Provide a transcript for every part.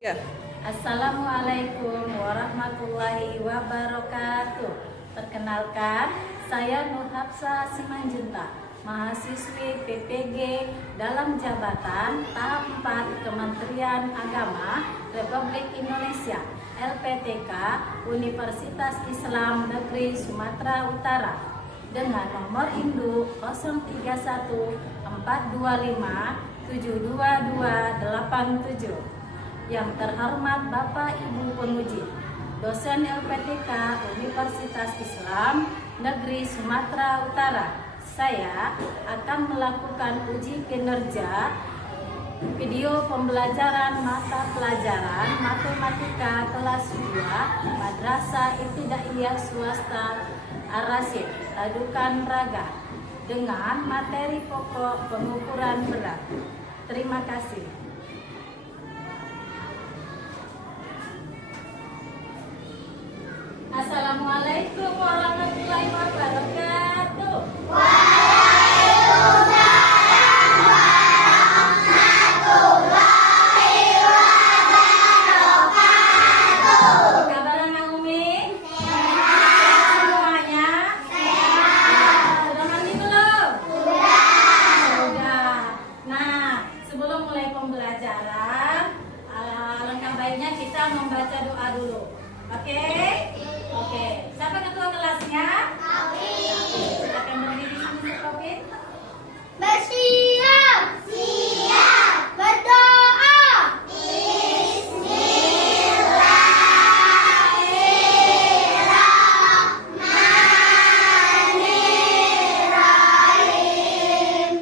Ya. Assalamualaikum warahmatullahi wabarakatuh. Perkenalkan, saya Nur Hafsah Simanjuntak, mahasiswi PPG dalam jabatan tahap 4 Kementerian Agama Republik Indonesia, LPTK Universitas Islam Negeri Sumatera Utara, dengan nomor induk 031 425 72287. Yang terhormat Bapak Ibu Penguji, dosen LPTK Universitas Islam Negeri Sumatera Utara, saya akan melakukan uji kinerja video pembelajaran mata pelajaran Matematika kelas 2 Madrasah Ibtidaiyah Swasta Ar-Rasyid Tadukan Raga dengan materi pokok pengukuran berat. Terima kasih. Assalamualaikum warahmatullahi wabarakatuh. Waalaikumsalam warahmatullahi wabarakatuh. Kabar anak Umi? Sehat. Semuanya? Sehat. Sudah mandi belum? Sudah. Nah, sebelum mulai pembelajaran, alangkah baiknya kita membaca doa dulu. Oke? Oke. Siapa ketua kelasnya? Silakan berdiri sini, Covid. Bersiap. Siap. Berdoa. Bismillahirrahmanirrahim.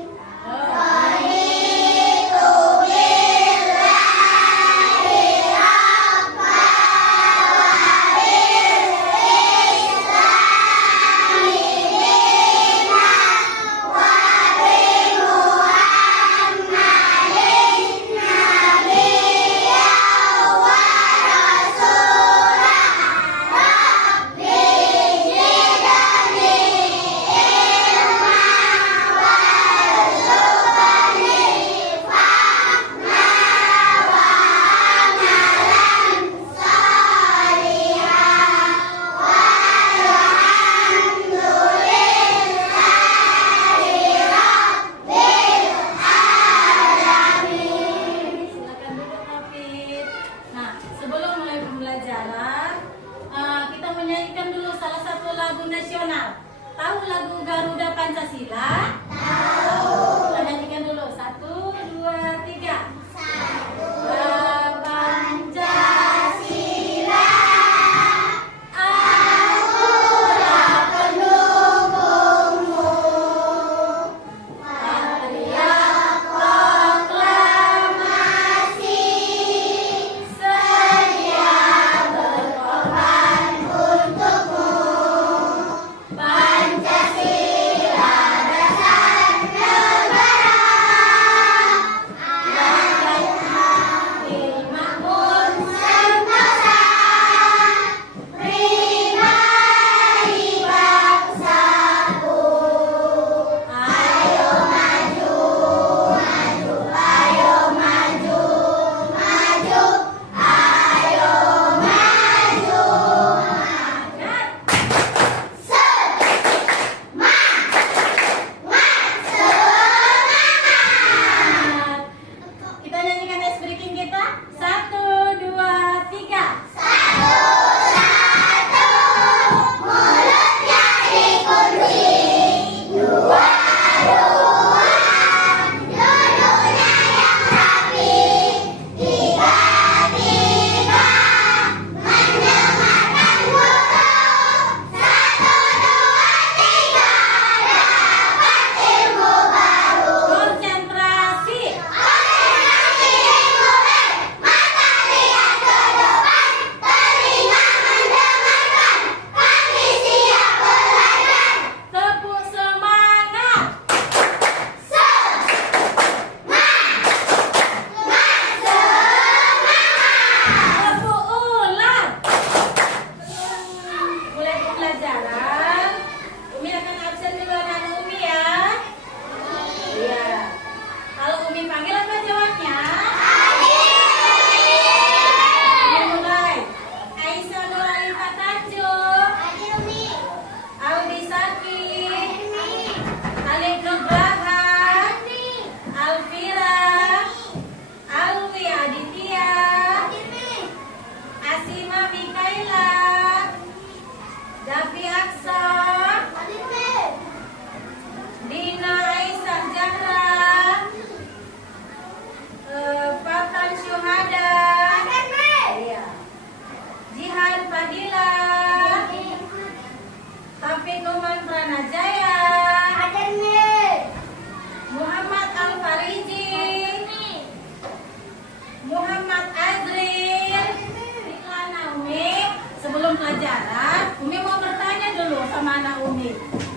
Raditu billahi Silakan duduk, Covid. Nah, sebelum mulai pembelajaran, kita menyanyikan dulu salah satu lagu nasional. Tahu lagu Garuda Pancasila? Tahu. Kita nyanyikan dulu. 1, 2, 3. Pancasila, akulah pendukungmu. Teriak proklamasi, sedia berkorban untukmu. Pancasila dasar negara.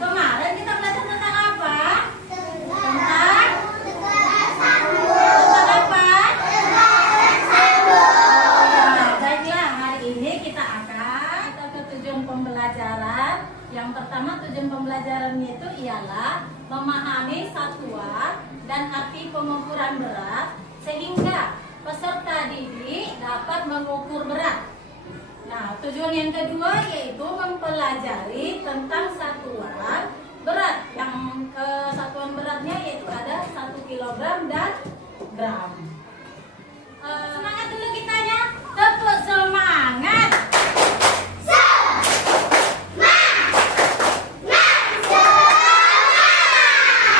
Kemarin kita belajar tentang apa? Tentang apa? Ya, baiklah, hari ini kita ke tujuan pembelajaran. Yang pertama tujuan pembelajarannya itu ialah memahami satuan dan arti pengukuran berat sehingga peserta didik dapat mengukur berat. Nah, tujuan yang kedua yaitu mempelajari tentang satuan berat. Yang satuan beratnya yaitu ada 1 kilogram dan gram. Semangat dulu kita ya. Tepuk semangat.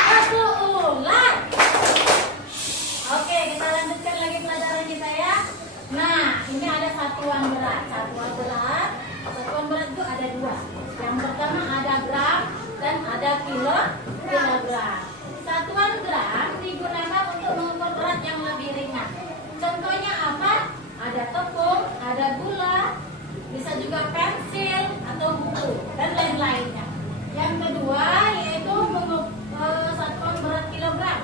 Tepuk ulang. Oke, kita lanjutkan lagi pelajaran kita ya. Nah, ini ada satuan berat. Satuan berat itu ada 2. Yang pertama ada gram dan ada kilogram. Satuan gram digunakan untuk mengukur berat yang lebih ringan. Contohnya apa? Ada tepung, ada gula, bisa juga pensil atau buku dan lain-lainnya. Yang kedua yaitu satuan berat kilogram.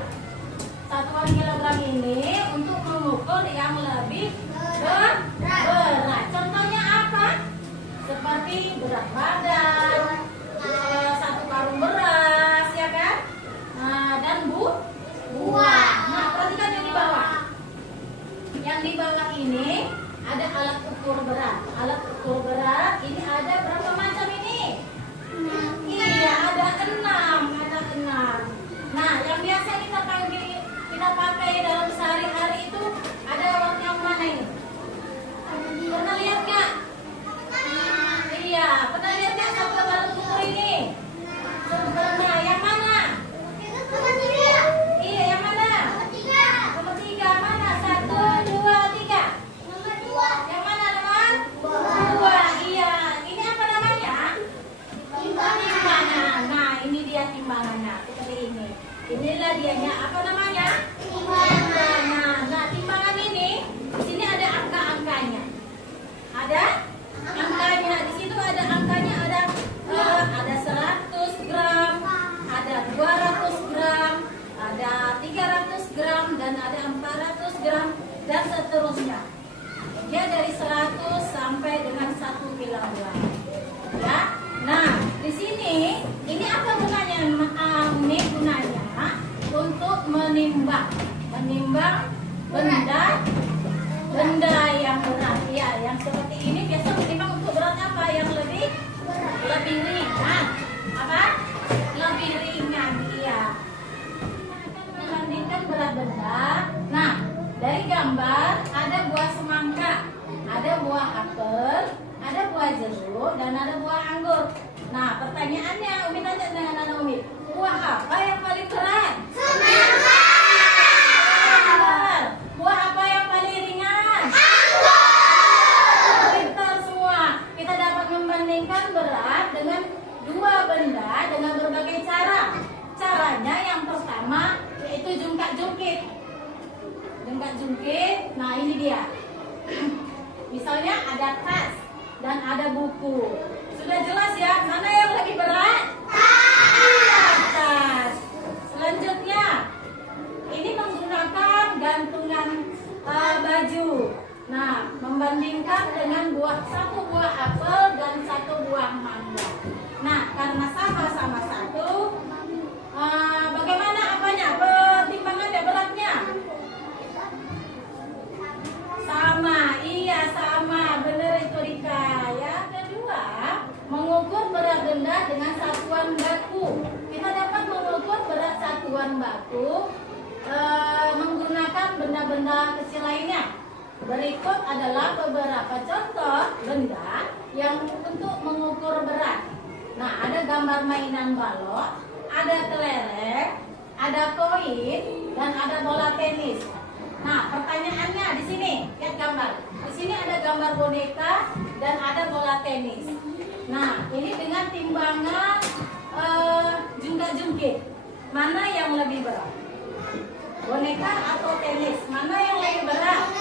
Satuan kilogram ini untuk mengukur yang lebih berat. Contohnya apa? Seperti berat badan, 1 karung beras, ya kan? Dan buah. Nah, perhatikan yang di bawah. Yang di bawah ini ada alat ukur berat. Alat ukur berat ini ada berapa macam ini? Iya, ada 6. Nah, yang biasa kita pakai dalam sehari-hari itu ada yang mana ini? Pernah lihat nggak? Iya, pernah lihat nggak satu alat ukur ini? Pernah. Yang mana? Iya, yang mana? Nomor 3 mana? 1, 2, 3. Yang mana teman? 2. Iya, ini apa namanya? Timbangan. Nah, ini dia timbangannya seperti ini. Inilah dianya. Apa namanya? Timbangan. Nah, timbangan ini di sini ada angka-angkanya. Ada angkanya. Di situ ada angkanya. Ada 100 gram, ada 200 gram, ada 300 gram dan ada 400 gram dan seterusnya. Dia dari 100 sampai dengan 1 kilogram. Ya. Nah, di sini ini apa gunanya? Ini gunanya untuk menimbang benda yang berat. Ya, yang seperti ini biasa menimbang untuk berat apa? Yang lebih ringan. Apa? Lebih ringan. Iya. Akan membandingkan berat benda. Nah, dari gambar ada buah semangka, ada buah apel, ada buah jeruk dan ada buah anggur. Nah, pertanyaannya Umi tanya dengan anak Umi, buah apa yang paling berat? Semangka. Buah apa yang paling ringan? Anggur. Pintar semua. Kita dapat membandingkan berat dengan 2 benda dengan berbagai cara. Caranya yang pertama yaitu jungkat-jungkit. Nah, ini dia. Misalnya ada tas dan ada buku. Sudah jelas ya, mana yang lebih berat? Tas. Selanjutnya, ini menggunakan gantungan baju. Nah, membandingkan dengan satu buah apel dan 1 buah mangga. Nah, karena sama-sama 1, bagaimana apanya? Pertimbangannya beratnya? Sama, iya sama, benar itu Rika. Ya, kedua, mengukur berat benda dengan satuan baku. Kita dapat mengukur berat satuan baku menggunakan benda-benda kecil lainnya. Berikut adalah beberapa contoh benda yang untuk mengukur berat. Nah, ada gambar mainan balok, ada kelereng, ada koin, dan ada bola tenis. Nah, pertanyaannya di sini, lihat gambar. Di sini ada gambar boneka dan ada bola tenis. Nah, ini dengan timbangan jungkat-jungkit. Mana yang lebih berat? Boneka atau tenis? Mana yang lebih berat?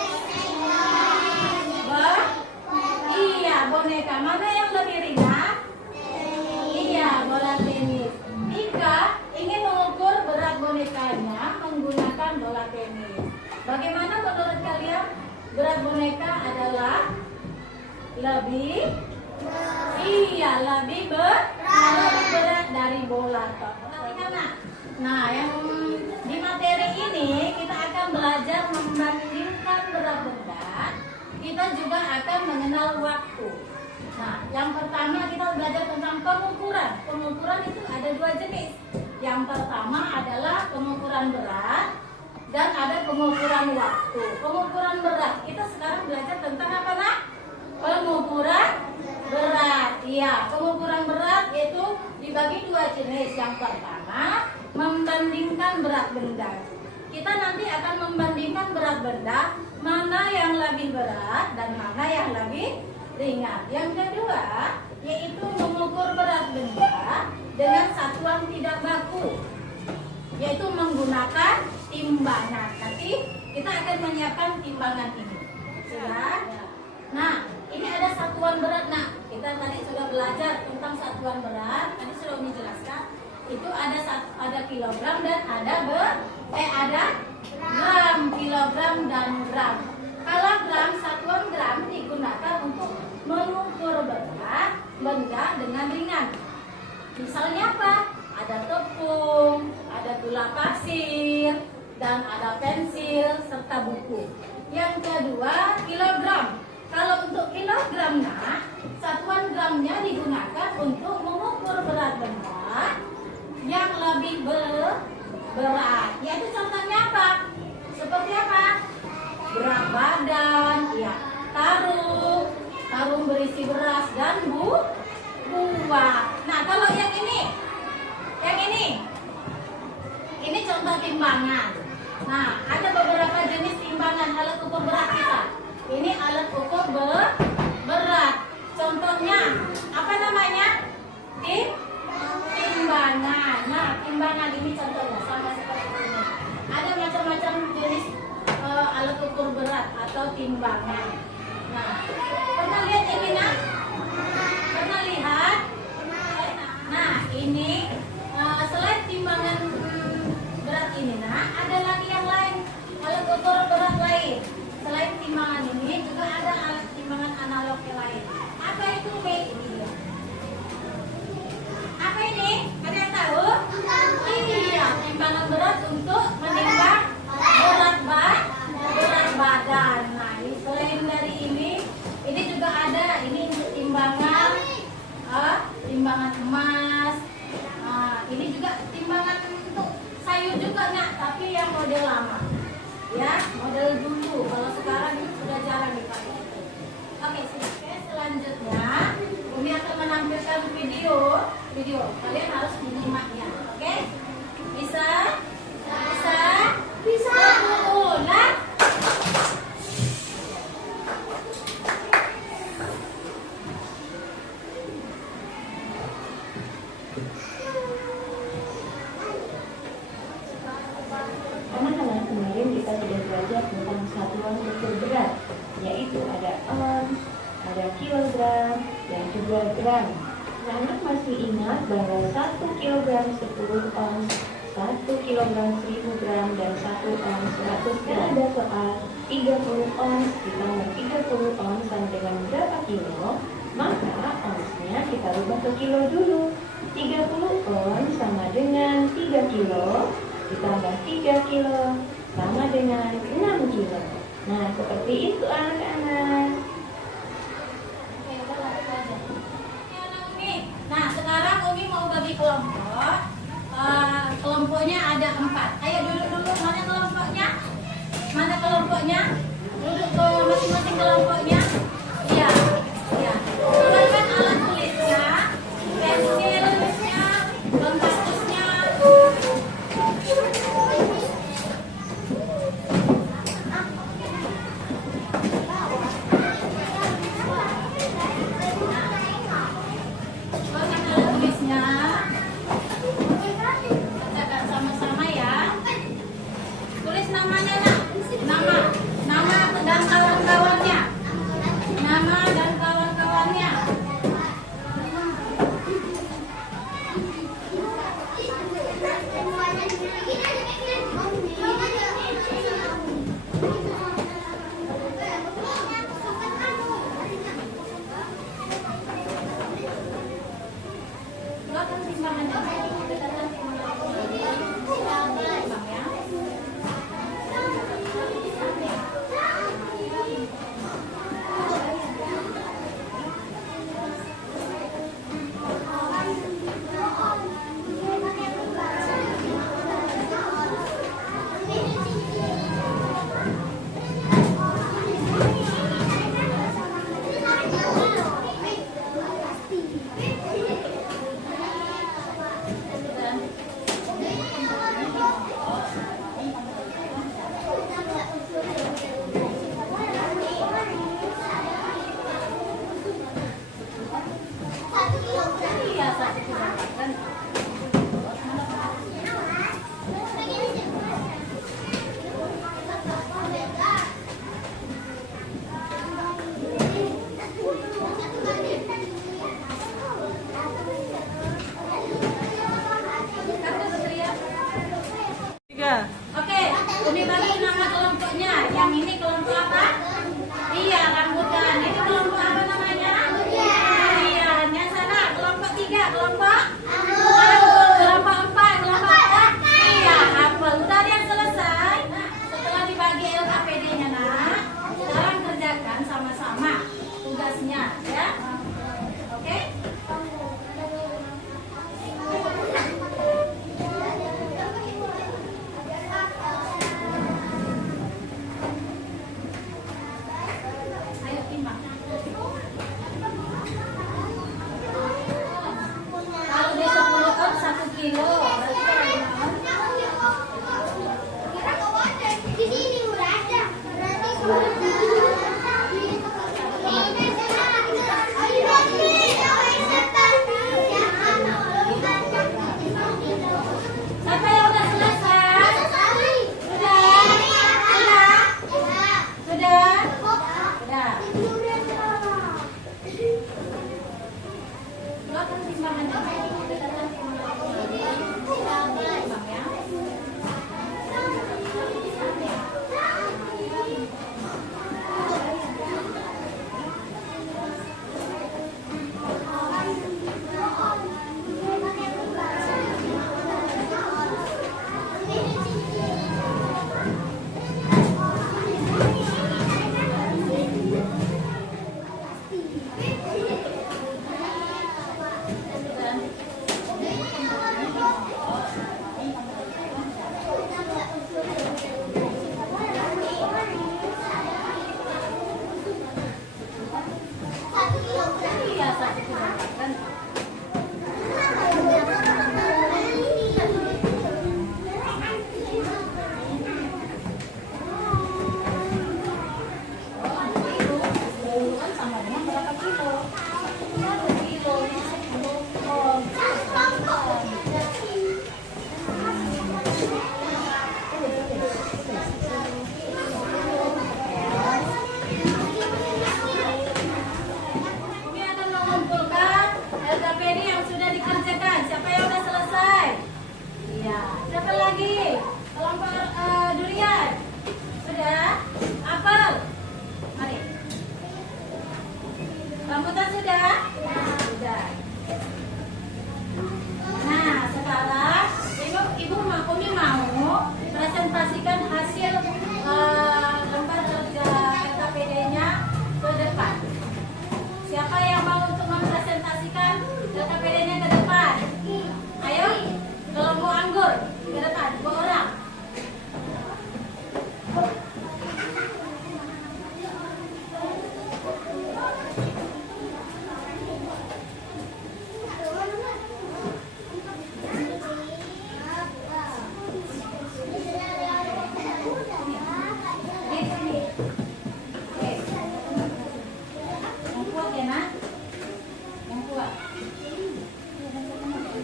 Iya, boneka. Mana yang lebih ringan? Iya, bola tenis. Bagaimana menurut kalian berat boneka adalah lebih lebih berat dari bola toh. Nah, yang di materi ini kita akan belajar membandingkan berat benda. Kita juga akan mengenal waktu. Nah, yang pertama kita belajar tentang pengukuran. Pengukuran itu ada dua jenis. Yang pertama adalah pengukuran berat dan ada pengukuran waktu. Pengukuran berat, kita sekarang belajar tentang apa, Nak? Pengukuran berat. Iya, pengukuran berat itu dibagi dua jenis. Yang pertama, membandingkan berat benda. Kita nanti akan membandingkan berat benda, mana yang lebih berat dan mana yang lebih ringan. Yang kedua, yaitu mengukur berat benda dengan satuan tidak baku, yaitu menggunakan timbangan. Nanti kita akan menyiapkan timbangan ini. Sudah? Nah, ini ada satuan berat. Nah, kita tadi sudah belajar tentang satuan berat. Tadi sudah Umi jelaskan. Itu ada kilogram dan ada gram, kilogram dan gram. Kalau gram, satuan gram digunakan untuk mengukur berat benda dengan ringan. Misalnya apa? Ada tepung, ada gula pasir, dan ada pensil serta buku. Yang kedua, kilogram. Kalau untuk kilogram, nah, satuan gramnya digunakan untuk mengukur berat benda yang lebih berat. Yaitu contohnya apa? Seperti apa? Berat badan, ya, karung berisi beras dan buah. Nah, kalau yang ini contoh timbangan. Nah, ada beberapa jenis timbangan alat ukur berat kita. Ini alat ukur berat. Contohnya, apa namanya? Timbangan. Nah, timbangan ini contohnya sama seperti ini. Ada macam-macam jenis alat ukur berat atau timbangan. Nah, pernah lihat ini, Nak? Pernah lihat? Nah, ini selain timbangan berat ini, Nak, ada lagi yang lain, alat ukur berat lain. Selain timbangan ini juga ada alat timbangan analog yang lain. Apa itu, Mi? Apa ini? Ada yang tahu? Iya, timbangan berat untuk menimbang berat badan. Nah, selain dari ini juga ada. Ini untuk timbangan emas. Nah, ini juga timbangan untuk sayur juga, Nak, tapi yang model lama. Ya, model dulu. Kalau sekarang itu sudah jarang dipakai. Oke, selanjutnya Umi akan menampilkan video. Kalian harus menyimaknya. Oke? Bisa? Ulang. Anak-anak, kemarin kita sudah belajar tentang satuan ukur berat, yaitu ada ons, ada kilogram, dan juga gram. Anak masih ingat bahwa 1 kilogram 10 ons, 1 kilogram 1000 gram, dan 1 ons 100 gram. Ada soal 30 ons ditambah 30 ons sama dengan berapa kilo, maka onsnya kita rubah ke kilo dulu. 30 ons sama dengan 3 kilo, ditambah 3 kilo sama dengan 6 kilo. Nah, seperti itu anak-anak. Nah, sekarang Umi mau bagi kelompok. Kelompoknya ada 4. Ayo duduk dulu. Mana kelompoknya? Duduk ke masing-masing kelompoknya. Iya. Gunakan alat tulisnya, pensilnya, kompasnya. kilo. Berarti kalau Di sini udah ada. siapa yang udah selesai? Sudah? Sudah? Sudah. Silakan timbangannya. Timbang ya. Iya, satu kilogram. Kan sama dengan berapa kilo? 1 kilo ini 10 ton. Kami akan mengumpulkan LKPD yang sudah dikerjakan. Siapa yang sudah selesai? Iya. Siapa lagi? Kelompok durian. Sudah? Apel? Mari. Rambutan sudah? Sudah. Nah, sekarang Ibu Makumi mau presentasikan hasil lembar kerja LKPD-nya ke depan. Siapa yang mau untuk mempresentasikan LKPD-nya ke depan? Ayo, kelompok anggur ke depan, 2 orang. Di sini. Oke. Yang kuat ya, Nak? Yang kuat.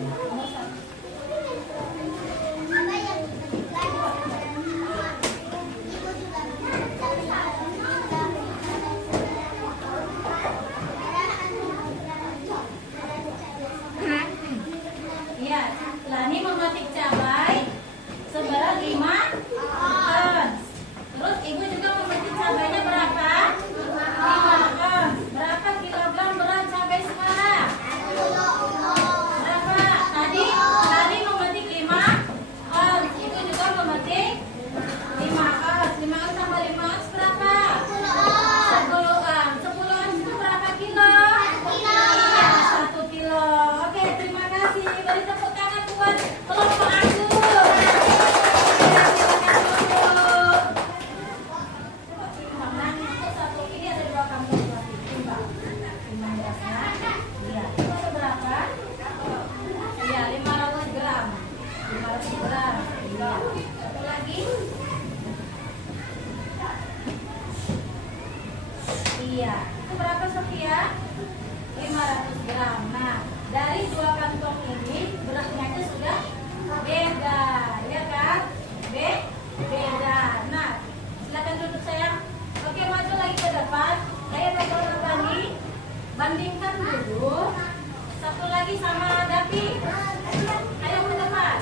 Nomor 1. Iya, Lani memetik cabai seberat 5 ton. Terus Ibu juga memetik cabainya berapa? 5 ton. Berapa kilogram berat cabai sekarang? Berapa? Tadi Lani memetik 5 ton. Ibu juga memetik 5 ton. 5 ton tambah 5 ton berapa? 10 ton. 10 ton itu berapa kilo? Iya, 1 kilo. Oke, terima kasih. Beri tepuk tangan buat kelompok anggur. Ya, silakan duduk. Coba timbang. Nah, untuk 1 ini ada 2 kantong berarti. Timbang. Timbang berasnya. Iya. Itu ada berapa? Iya, 500 gram. 500 gram. Iya. Satu lagi. Iya. Itu berapa, Sofia? 500 gram. Nah, dari 2 kantong ini beratnya itu sudah beda, ya kan? Beda. Nah, silakan duduk sayang. Oke, maju lagi ke depan. Saya pegang lagi. Bandingkan dulu. Satu lagi sama Dapi. Ayo ke depan.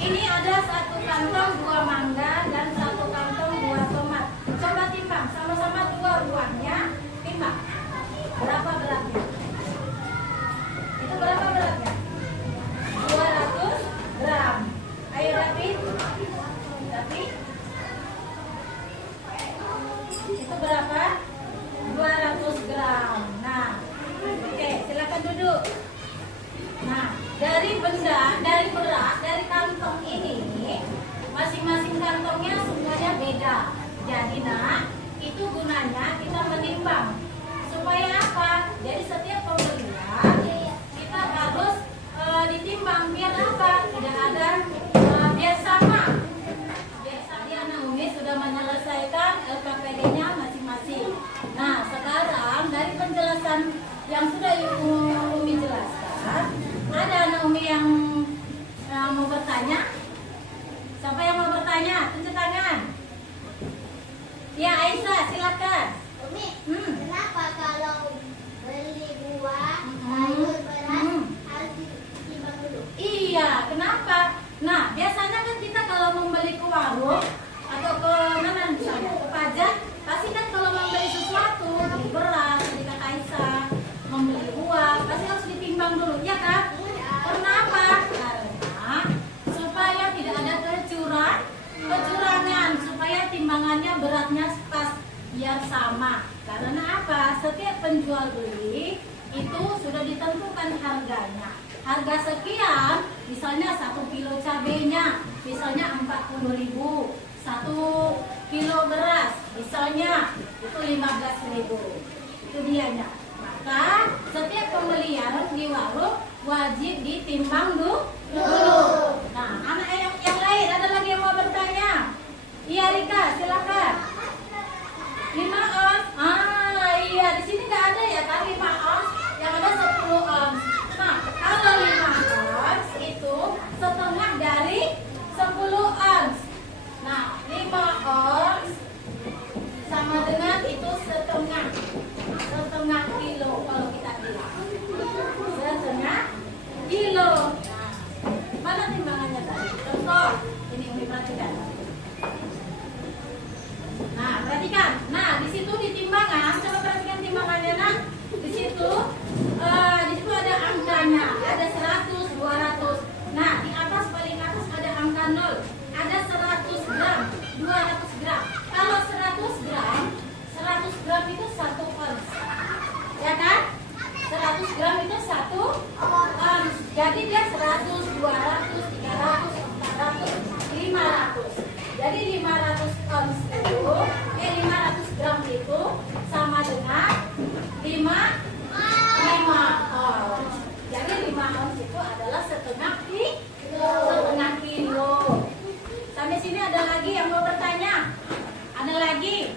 Ini ada 1 kantong 2 mangga dan 1 kantong 2 tomat. Coba timbang, sama-sama 2 buahnya. Timbang. Berapa beratnya? Itu berapa beratnya? 200 gram. Ayo David. Itu berapa? 200 gram. Nah, oke, silakan duduk. Nah, dari beras, dari kantong ini, masing-masing kantongnya semuanya beda. Jadi, Nak, itu gunanya kita menimbang. Supaya apa? Jadi setiap pembelian kita harus ditimbang biar apa? Tidak ada biar sama. Biar tadi Naomi sudah menyelesaikan LKPD-nya masing-masing. Nah, sekarang dari penjelasan yang sudah Umi jelaskan, ada Naomi yang mau bertanya? Siapa yang mau bertanya? Tunjuk tangan. Ya, Aisyah, silakan. Umi, kenapa kalau beli buah, sayur, beras harus ditimbang dulu? Iya, kenapa? Nah, biasanya kan kita kalau membeli ke warung atau ke mana misalnya, ke pajak, pasti kan kalau membeli sesuatu, beli beras, beli Kak Aisyah, membeli buah, pasti harus ditimbang dulu, ya kan? Kenapa? Karena supaya tidak ada kecurangan, supaya timbangannya beratnya pas biar sama. Karena apa? Setiap penjual beli itu sudah ditentukan harganya. Harga sekian, misalnya 1 kilo cabenya, misalnya 40.000. 1 kilo beras, misalnya itu 15.000. Itu dianya. Maka setiap pembelian di warung wajib ditimbang dulu. Nah, anak yang lain ada lagi yang mau bertanya? Iya, Rika, silakan. 5 ons. Iya, di sini nggak ada ya kan 5 ons, yang ada 10 ons. Nah, kalau 5 ons itu setengah dari 10 ons. Nah, 5 ons sama dengan itu setengah kilo kalau kita bilang. Setengah kilo. Nah, mana timbangannya tadi? Contoh, ini Umi perhatikan. Nah, perhatikan. Nah, di situ di timbangan, coba perhatikan timbangannya, nak. Di situ ada angkanya, ada 100, 200. Nah, di atas paling atas ada angka 0. Ada 100 gram, 200 gram. Kalau 100 gram itu 1 ons. Ya kan? 100 gram itu 1 ons. Jadi dia 100, 200, 300, 400, 500. Jadi 500 ons itu, 500 gram itu sama dengan 5 ons. Jadi 5 ons itu adalah setengah kilo. Sampai sini ada lagi yang mau bertanya? Ada lagi?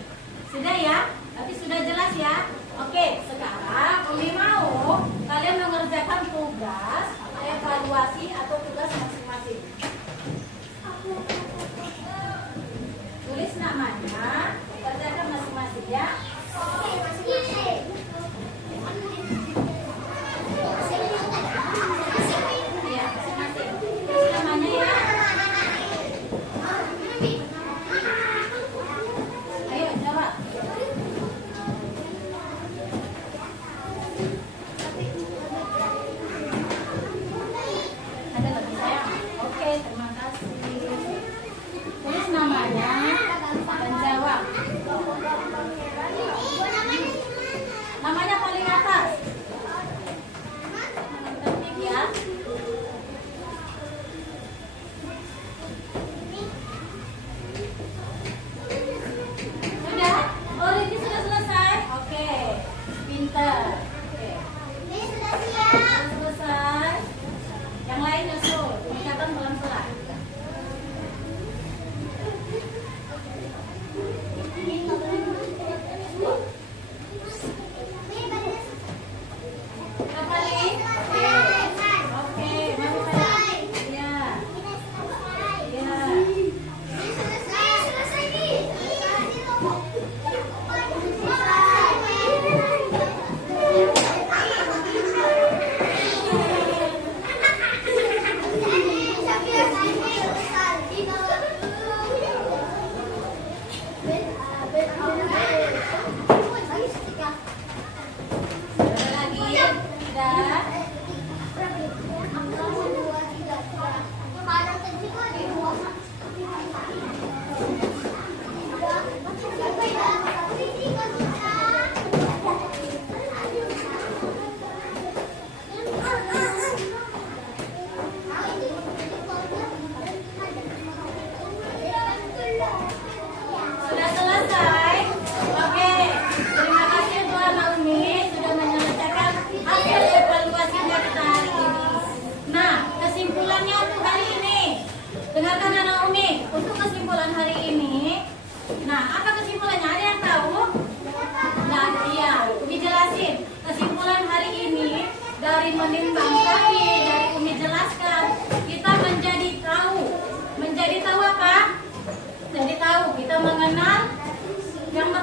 Sudah ya? Tapi sudah jelas ya? Oke, sekarang Umi mau kalian mengerjakan tugas evaluasi atau tugas masing-masing. Tulis namanya, kerjakan masing-masing ya. Oke, masing-masing. Iya, masing-masing. Tulis namanya ya. Ayo jawab. Ada lagi sayang? Oke, terima kasih. Tulis namanya dan jawab.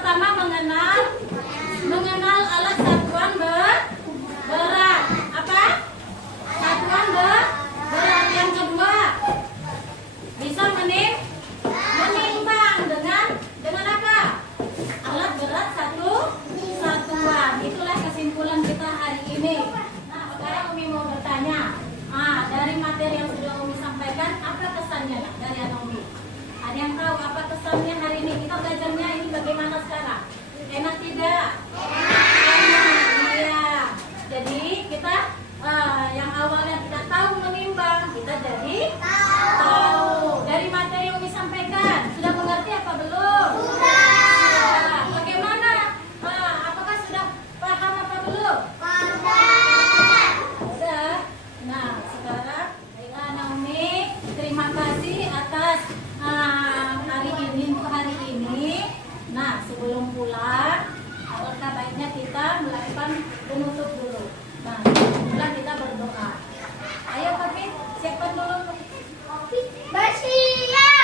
pertama mengenal alat satuan berat. Apa? Satuan berat. Yang kedua, bisa menimbang dengan apa? Alat berat satuan. Itulah kesimpulan kita hari ini. Nah, sekarang Umi mau bertanya. Dari materi yang sudah Umi sampaikan, apa kesannya dari anak Umi? Ada yang tahu apa kesannya hari ini? Kita belajarnya ini bagaimana sekarang? Enak tidak? Enak. Iya. Jadi kita yang awalnya tidak tahu menimbang, kita jadi tahu. Dari materi yang Umi sampaikan, sudah mengerti apa belum? Sudah. Bagaimana? Apakah sudah paham apa belum? Sudah. Nah, sekarang Naomi, terima kasih atas hari ini. Nah, sebelum pulang, alangkah baiknya kita melakukan penutup dulu. Nah, sebelum pulang kita berdoa. Ayo, Papi, siapkan dulu. Bersiap.